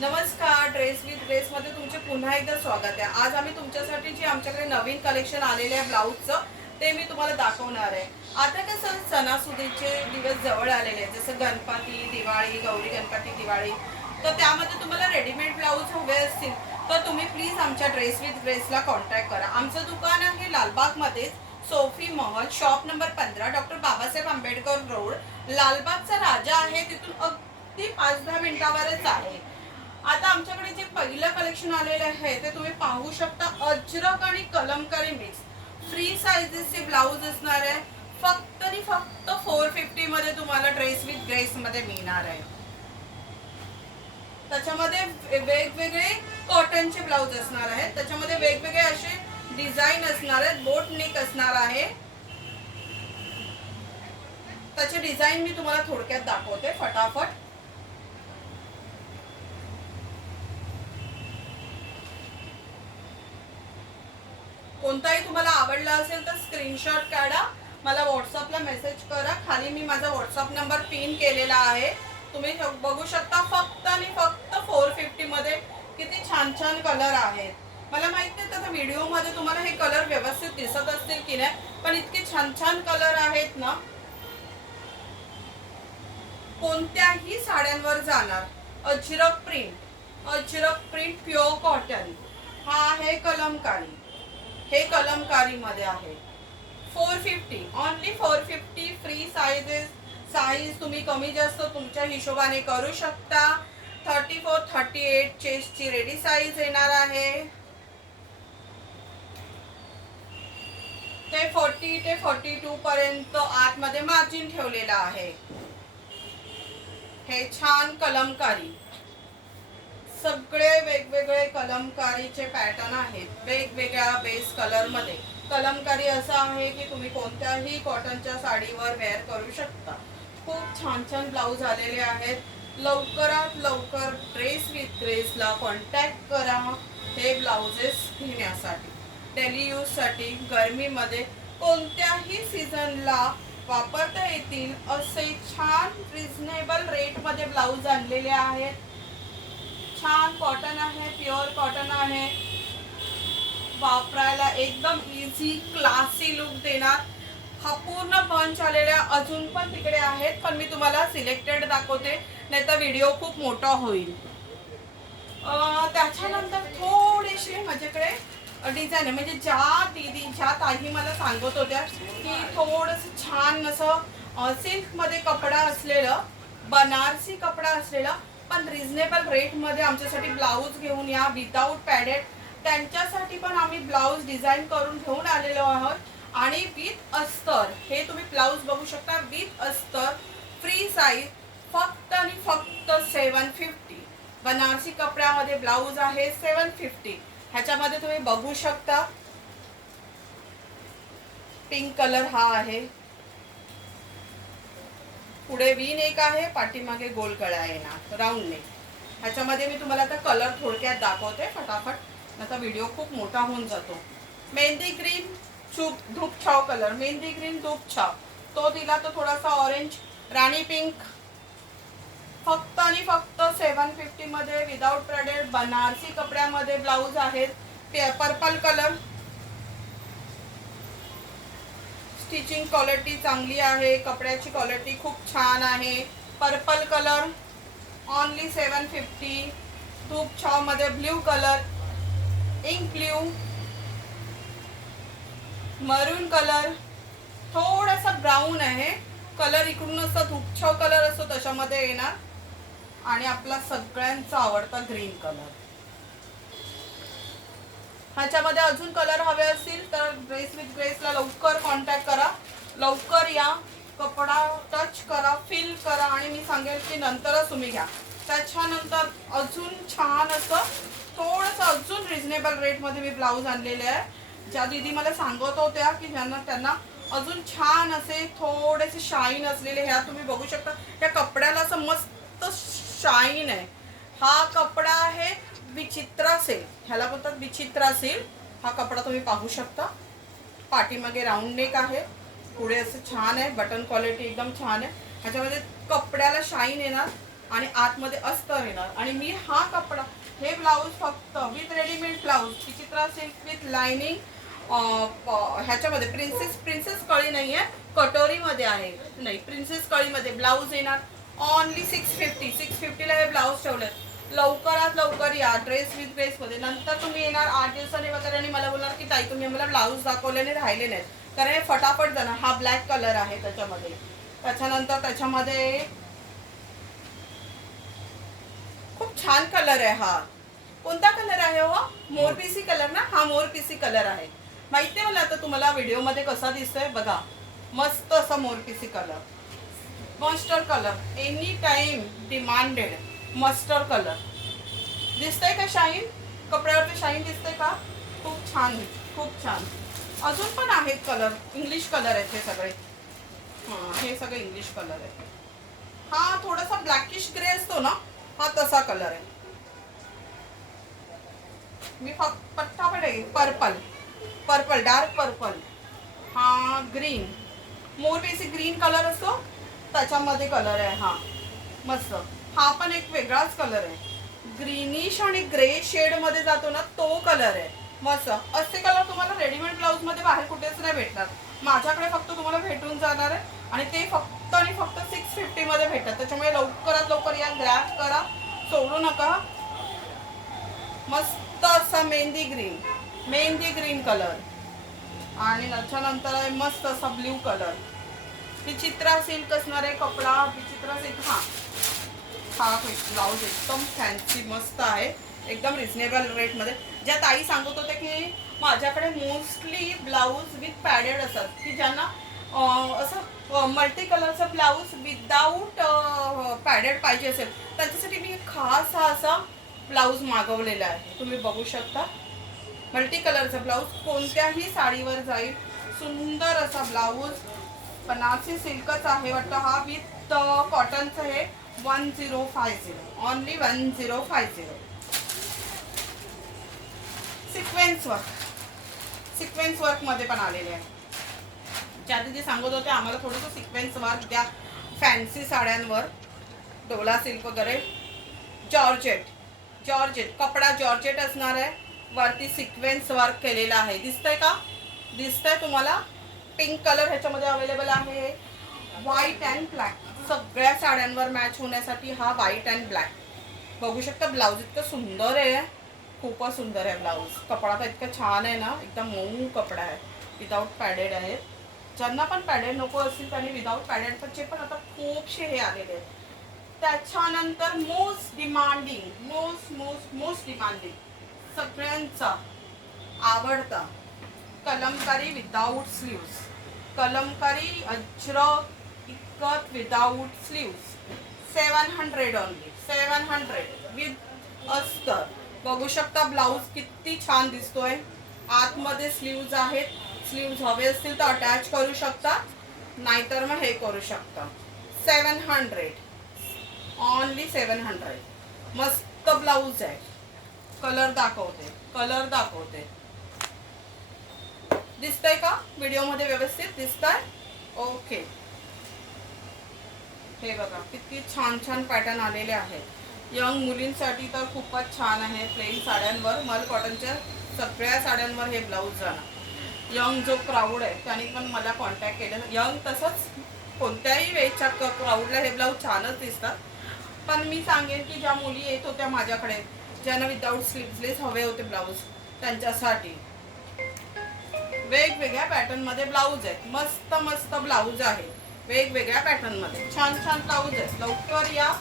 नमस्कार, dress with grace मध्ये तुमचे पुन्हा एकदा स्वागत आहे। आज आम्ही तुमच्यासाठी जे आमच्याकडे नवीन कलेक्शन आलेले आहे ब्लाऊजचं ते मी तुम्हाला दाखवणार आहे। आता कसं सणासुदीचे दिवस जवळ आलेले आहेत, जसं गणपती, दिवाळी, गौरी गणपती, दिवाळी, तर त्यामध्ये तुम्हाला रेडीमेड ब्लाऊज हवे असतील तर तुम्ही प्लीज आमच्या ड्रेस विथ ग्रेसला कॉन्टॅक्ट करा। आमचं दुकान आहे लालबागमध्ये, Sofi Mahal, shop number 15, doctor Babasaheb Ambedkar road, लालबागचा राजा आहे, तिथून अगदी 5-10 मिनिटावरच आहे। आता आमच्याकडे जे पहिलं कलेक्शन आलेलं आहे ते तुम्ही पाहू शकता। अजरक आणि कलमकारी मिक्स फ्री साइजेसचे ब्लाऊज असणार आहे। फक्त आणि फक्त 450 मध्ये तुम्हाला ड्रेस विथ ग्रेस मध्ये मिळणार आहे। त्याच्यामध्ये वेगवेगळे कॉटनचे ब्लाऊज असणार आहेत, त्याच्यामध्ये वेगवेगळे असे डिझाइन असणार आहेत, बोट नेक असणार आहे। त्याचे डिझाइन मी तुम्हाला थोडक्यात दाखवते फटाफट। कोणताही तुम्हाला आवडला असेल तर स्क्रीनशॉट काढा, मला व्हॉट्सअपला मेसेज करा। खाली मी माझा व्हॉट्सअप नंबर पिन केलेला आहे, तुम्ही बघू शकता। फक्त आणि फक्त 450 मध्ये किती छान छान कलर आहेत। मला माहित नाही त्याचा व्हिडिओ मध्ये तुम्हाला हे कलर व्यवस्थित दिसत असतील की नाही, पण इतके छान छान कलर आहेत ना, कोणत्याही साड्यांवर जाणार। अजरक प्रिंट प्युअर कॉटन, हा आहे कलमकारी, हे कलमकारी मध्ये आहे। 450, ओनली 450, फ्री साइज तुम्ही कमी जास्त तुमच्या हिशोबाने करू शकता। 34-38 चेस्टची रेडी साइज येणार आहे। ते 40 ते 42 पर्यंत आतमध्ये मार्जिन ठेवलेला आहे। हे छान कलमकारी, सगळे वेगवेगळे कलमकारीचे पॅटर्न आहेत, वेगवेगळ्या बेस कलर मध्ये। कलमकारी असं आहे की तुम्ही कोणत्याही कॉटनच्या साडीवर वेअर करू शकता। खूप छान छान ब्लाऊज आलेले आहेत। लवकरात लवकर ड्रेस विथ ग्रेसला कॉन्टॅक्ट करा हे ब्लाउजेस घेण्यासाठी। डेली यूज साठी गरमीमध्ये कोणत्याही सीझनला वापरता येतील असे छान रिझनेबल रेट मध्ये ब्लाऊज आणलेले आहेत। छान कॉटन आहे, प्युअर कॉटन आहे, वापरायला एकदम इझी क्लासी लुक देणार। हा पूर्ण बंच आलेल्या अजून पण तिकडे आहेत, पण मी तुम्हाला सिलेक्टेड दाखवते, नाहीतर व्हिडिओ खूप मोठा होईल। त्याच्यानंतर थोडेसे माझ्याकडे डिझाईन आहे, म्हणजे ज्या ताई मला सांगत होत्या की थोडंसं छान असं सिल्क मध्ये कपडा असलेलं, बनारसी कपडा असलेला पण रिझनेबल रेट मध्ये आमच्यासाठी ब्लाऊज घेऊन या विदाउट पॅडेड, त्यांच्यासाठी पण आम्ही ब्लाऊज डिझाईन करून घेऊन आलेलो आहोत। आणि विथ अस्तर, हे तुम्ही ब्लाऊज बघू शकता, विथ अस्तर, फ्री साइज, फक्त आणि फक्त 750। बनारसी कपड्यामध्ये ब्लाऊज आहे 750। ह्याच्यामध्ये तुम्ही बघू शकता पिंक कलर हा आहे, पुढे वी नेक आहे, पाठीमागे गोल गळा येणार, राऊंड नेक। ह्याच्यामध्ये मी तुम्हाला आता कलर थोडक्यात दाखवते फटाफट, आता व्हिडिओ खूप मोठा होऊन जातो। मेहंदी ग्रीन धूप छाव कलर, मेहंदी ग्रीन धूप छाव, तो दिला तो थोडासा ऑरेंज, राणी पिंक, फक्त आणि फक्त 750 मध्ये विदाउट पॅडेड बनारसी कपड्यामध्ये ब्लाऊज आहेत। पर्पल कलर, स्टिचिंग क्वालिटी चांगली आहे, कपड्याची क्वालिटी खूप छान आहे। Purple colour only 750। धूप छाव मध्ये ब्ल्यू कलर, इंक ब्ल्यू, मरून कलर, थोडासा ब्राऊन आहे कलर, इकडून असा धूप छाव कलर असतो तशामध्ये येणार, आणि आपला सगळ्यांचा आवडता ग्रीन कलर। ह्याच्यामध्ये अजून कलर हवे असतील तर ड्रेस विथ ग्रेसला लवकर कॉन्टॅक्ट करा, लवकर या, कपडा टच करा, फील करा, आणि मी सांगेल की नंतरच तुम्ही घ्या। त्याच्यानंतर अजून छान असं थोडंसं अजून रिझनेबल रेट मध्ये मी ब्लाऊज आणलेले आहे। ज्या दीदी मला सांगत होत्या की त्यांना अजून छान असे थोडेसे शाईन असलेले, ह्या तुम्ही बघू शकता, त्या कपड्याला असं मस्त शाईन आहे। हा कपडा आहे विचित्रा सिल्क, ह्याला बोलतात विचित्रा सिल्क। हा कपडा तुम्ही पाहू शकता, पाठीमागे राऊंड नेक आहे, पुढे असं छान आहे, बटन क्वालिटी एकदम छान आहे। ह्याच्यामध्ये कपड्याला शाईन येणार, आणि आतमध्ये अस्तर येणार. आणि मी हा कपडा, हे ब्लाऊज फक्त with readymade blouse Vichitra silk with lining, ह्याच्यामध्ये प्रिन्सेस कळी नाही आहे, कटोरीमध्ये आहे, नाही प्रिन्सेस कळीमध्ये ब्लाऊज येणार. ऑनली 650ला हे ब्लाऊज ठेवलेत. लवकरात लवकर या ड्रेस विथ ड्रेसमध्ये. नंतर तुम्ही येणार 8 दिवसांनी वगैरे आणि मला बोलणार की ताई तुम्ही मला ब्लाऊज दाखवले आणि राहिले नाहीत, कारण हे फटाफट जाणार. हा ब्लॅक कलर आहे त्याच्यामध्ये. त्याच्यानंतर त्याच्यामध्ये खूप छान कलर आहे. हा कोणता कलर आहे हो? मोरपिसी कलर ना. हा मोरपिसी कलर आहे. माहिती आहे मला आता तुम्हाला व्हिडिओमध्ये कसा दिसतोय बघा. मस्त असा मोरपिसी colour, mustard colour, any time demanded mustard colour. दिसतंय का शाईन? कपड्यावरती शाईन दिसतंय का? खूप छान, खूप छान. अजून पण आहेत कलर, इंग्लिश कलर आहेत हे सगळे. हां, हे सगळे इंग्लिश कलर आहे. हा थोडासा ब्लॅकिश ग्रे असतो ना, हा तसा कलर आहे. मी फक्त पट्टापट आहे. Purple dark purple. हा ग्रीन, मोर बेसिक ग्रीन कलर असतो त्याच्यामध्ये कलर आहे हा. मस्त. हा पण एक वेगळाच कलर आहे. ग्रीनिश आणि ग्रे शेड मध्ये जातो ना, तो कलर आहे. मस्त. असे कलर तुम्हाला रेडीमेड ब्लाऊज मध्ये बाहेर कुठेच नाही भेटणार. माझ्याकडे फक्त तुम्हाला भेटून जाणार आहे. आणि ते फक्त आणि फक्त 650 मध्ये भेटतात. त्याच्यामुळे लवकरात लवकर या, ग्रॅब करा, सोडू नका. मस्त असा मेहंदी ग्रीन कलर. आणि त्याच्यानंतर आहे मस्त असा ब्ल्यू कलर. विचित्रा सिल्क असणार आहे कपडा. विचित्रा सिल्क. हा ब्लाऊज एकदम फॅन्सी मस्त आहे, एकदम रिझनेबल रेटमध्ये. ज्या ताई सांगत होते की माझ्याकडे मोस्टली ब्लाऊज विथ पॅडेड असतात, की ज्यांना असं मल्टी कलरचा ब्लाऊज विदाऊट पॅडेड पाहिजे असेल, त्याच्यासाठी मी खास हा असा ब्लाऊज मागवलेला आहे. तुम्ही बघू शकता. मल्टी कलरचा ब्लाऊज कोणत्याही साडीवर जाईल. सुंदर असा ब्लाऊज. बनारसी सिल्कच आहे वाटतं हा, विथ कॉटनचं. हे 1050, ओनली 1050. सिक्वेन्स वर्क मध्ये पण आलेले आहे. ज्या दिदी सांगत होते आम्हाला थोडंसं सिक्वेन्स वर्क द्या फॅन्सी साड्यांवर, डोला सिल्क वगैरे. जॉर्जेट कपडा जॉर्जेट असणार आहे. वरती सिक्वेन्स वर्क केलेला आहे. दिसतंय का? दिसतंय तुम्हाला? पिंक कलर ह्याच्यामध्ये अवेलेबल आहे. White and black. सगळ्या साड्यांवर मॅच होण्यासाठी हा व्हाईट अँड ब्लॅक. बघू शकता. ब्लाऊज इतकं सुंदर आहे, खूपच सुंदर आहे ब्लाऊज. कपडा तर इतकं छान आहे ना, एकदम मऊ कपडा आहे. विदाऊट पॅडेड आहे. ज्यांना पण पॅडेड नको असतील त्यांनी विदाऊट पॅडेडचे पण आता खूपसे हे आलेले आहेत. त्याच्यानंतर मोस्ट डिमांडिंग सगळ्यांचा आवडता कलमकारी विदाऊट स्लीव्स. कलमकारी अजरक इकत विदाऊट स्लीव्स. 700 ओनली. 700 विथ अस्तर. बघू शकता ब्लाऊज किती छान दिसतोय. आतमध्ये स्लीव्ज आहेत. स्लीव्ज हवे असतील तर अटॅच करू शकता, नाहीतर मग हे करू शकता. 700 ओनली 700. मस्त ब्लाऊज आहे. कलर दाखवते. दिसतंय का व्हिडिओमध्ये? व्यवस्थित दिसतंय? ओके. हे बघा किती छान छान पॅटर्न आलेले आहेत. यंग मुलींसाठी तर खूपच छान आहे. प्लेन साड्यांवर, मल कॉटनच्या सगळ्या साड्यांवर हे ब्लाऊज जाणार. यंग जो क्राऊड आहे त्यांनी पण मला कॉन्टॅक्ट केलं. यंग तसंच कोणत्याही वेळच्या क्राऊडला हे ब्लाऊज छानच दिसतात. पण मी सांगेन की ज्या मुली येत होत्या माझ्याकडे, ज्यांना विदाऊट स्लीव्हलेस हवे होते ब्लाऊज, त्यांच्यासाठी वेगवेगळ्या पॅटर्नमध्ये ब्लाऊज आहेत. मस्त ब्लाऊज आहे वेगवेगळ्या पॅटर्नमध्ये. छान ब्लाऊज आहे. लवकर या,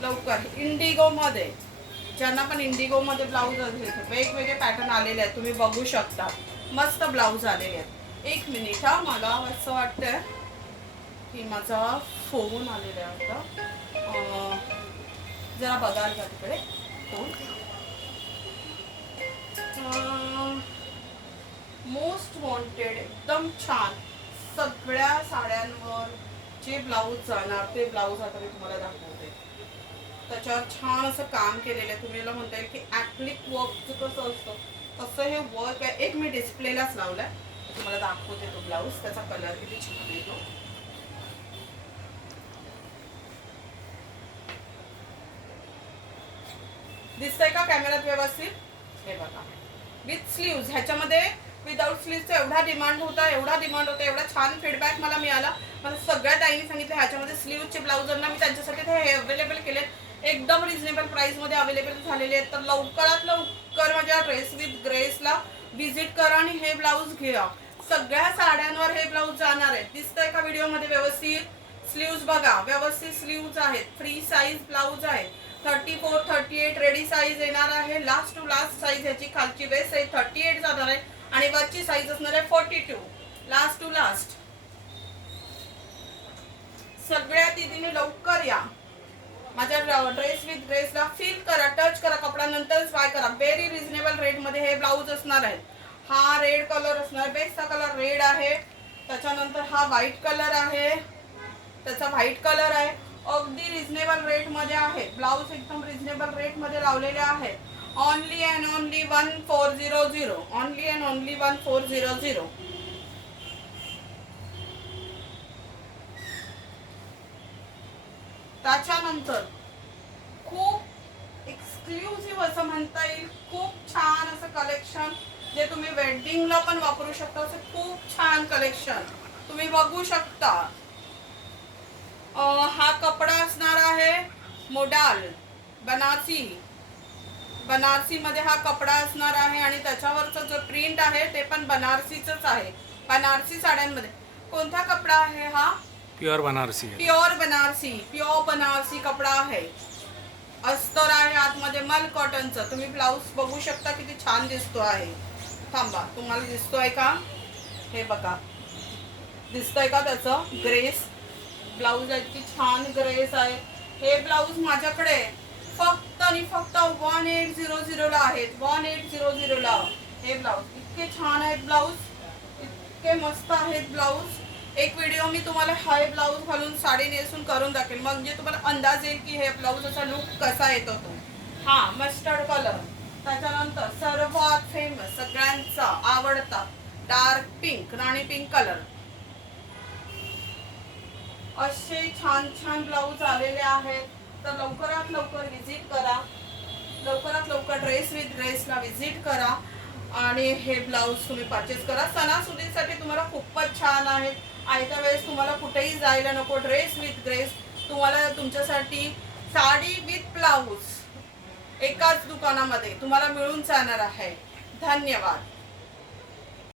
लवकर. इंडिगोमध्ये, ज्यांना पण इंडिगोमध्ये ब्लाऊज असेल, वेगवेगळे पॅटर्न आलेले आहेत. तुम्ही बघू शकता. मस्त ब्लाऊज आलेले आहेत. एक मिनिट हा, मला असं वाटतंय की माझा फोन आलेला होता. जरा बघाल का तिकडे फोन. मोस्ट वॉन्टेड एकदम छान सगळ्या साड्यांवर जे ब्लाऊज जाणार ते ब्लाऊज आता मी तुम्हाला दाखवते. त्याच्यावर छान असं काम केलेलं आहे. तुम्ही म्हणता येईल की ॲक्लिक वर्क कसं असतं तसं हे वर्क आहे. एक मी डिस्प्लेलाच लावलाय, तुम्हाला दाखवते तो ब्लाऊज. त्याचा कलर किती छान येतो. दिसतंय का कॅमेऱ्यात व्यवस्थित? हे बघा विथ स्लीव्ज. ह्याच्यामध्ये विदाऊट स्लीव्हचा एवढा डिमांड होता, एवढा छान फीडबॅक मला मिळाला. मला सगळ्या ताईंनी सांगितलं ह्याच्यामध्ये स्लीव्हचे ब्लाउजांना मी त्यांच्यासाठी हे अवेलेबल केले. एकदम रिझनेबल प्राइसमध्ये अवेलेबल झालेले आहेत. तर लवकरात लवकर माझ्या ड्रेस विथ ग्रेसला व्हिजिट करा आणि हे ब्लाऊज घ्या. सगळ्या साड्यांवर हे ब्लाऊज जाणार आहे. दिसतंय का व्हिडिओमध्ये व्यवस्थित? स्लीव्ज बघा, व्यवस्थित स्लीव्ज आहेत. फ्री साईज ब्लाऊज आहे. 34, 38 रेडी साईज येणार आहे. लास्ट टू लास्ट साईज ह्याची खालची बेस साईज 38 जाणार आहे आणि वरची साईज असणार आहे 42. Last to last. सगळ्या दीदीने लवकर या. माझ्या ड्रेस विथ ग्रेसला फील करा, टच करा कपडा, नंतर ट्राय करा. व्हेरी रिझनेबल रेटमध्ये हे ब्लाऊज असणार आहे. हा रेड कलर असणार, बेस्टचा कलर रेड आहे. त्याच्यानंतर हा व्हाईट कलर आहे, त्याचा व्हाईट कलर आहे. अगदी रिझनेबल रेटमध्ये आहे. ब्लाऊज एकदम रिझनेबल रेटमध्ये लावलेले आहे. Only and only 1400. Only and only 1400. त्याच्यानंतर खूप एक्सक्लुझिव्ह असं म्हणता येईल, खूप छान असं कलेक्शन जे तुम्ही वेडिंगला पण वापरू शकता. असं खूप छान कलेक्शन तुम्ही बघू शकता. हा कपडा असणार आहे मोडाल बनारसी मध्ये हा कपडा असणार आहे आणि त्याच्यावरचा जो प्रिंट आहे ते पण बनारसीच आहे. बनारसी साड्यांमध्ये कोणता कपडा आहे हा? प्युअर बनारसी. प्युअर बनारसी कपडा आहे. अस्तर आहे आतमध्ये मल कॉटनचं. तुम्ही ब्लाऊज बघू शकता किती छान दिसतो आहे. थांबा, तुम्हाला दिसतोय का? हे बघा, दिसतोय का त्याचं ग्रेस? ब्लाऊज किती छान ग्रेस आहे. हे ब्लाऊज माझ्याकडे फक्त आणि फक्त 1800 ला आहेत. 1800 ला हे ब्लाऊज. इतके छान आहेत ब्लाऊज, इतके मस्त आहेत ब्लाऊज. एक व्हिडिओ मी तुम्हाला हा ब्लाऊज घालून साडी नेसून करून दाखवेल, म्हणजे तुम्हाला अंदाज येईल की हे ब्लाऊजचा लुक कसा येतो तो. हा मस्टर्ड कलर. त्याच्यानंतर सर्वात फेमस, सगळ्यांचा आवडता डार्क पिंक, राणी पिंक कलर. असे छान छान ब्लाऊज आलेले आहेत. तर लवकरात लवकर व्हिजिट करा. लवकरात लवकर ड्रेस विथ ग्रेसला व्हिजिट करा आणि हे ब्लाऊज तुम्ही परचेस करा. सणासुदीसाठी तुम्हाला खूपच छान आहे. आयत्या वेळेस तुम्हाला कुठेही जायला नको. ड्रेस विथ ग्रेस तुम्हाला तुमच्यासाठी साडी विथ ब्लाऊज एकाच दुकानामध्ये तुम्हाला मिळून जाणार आहे. धन्यवाद.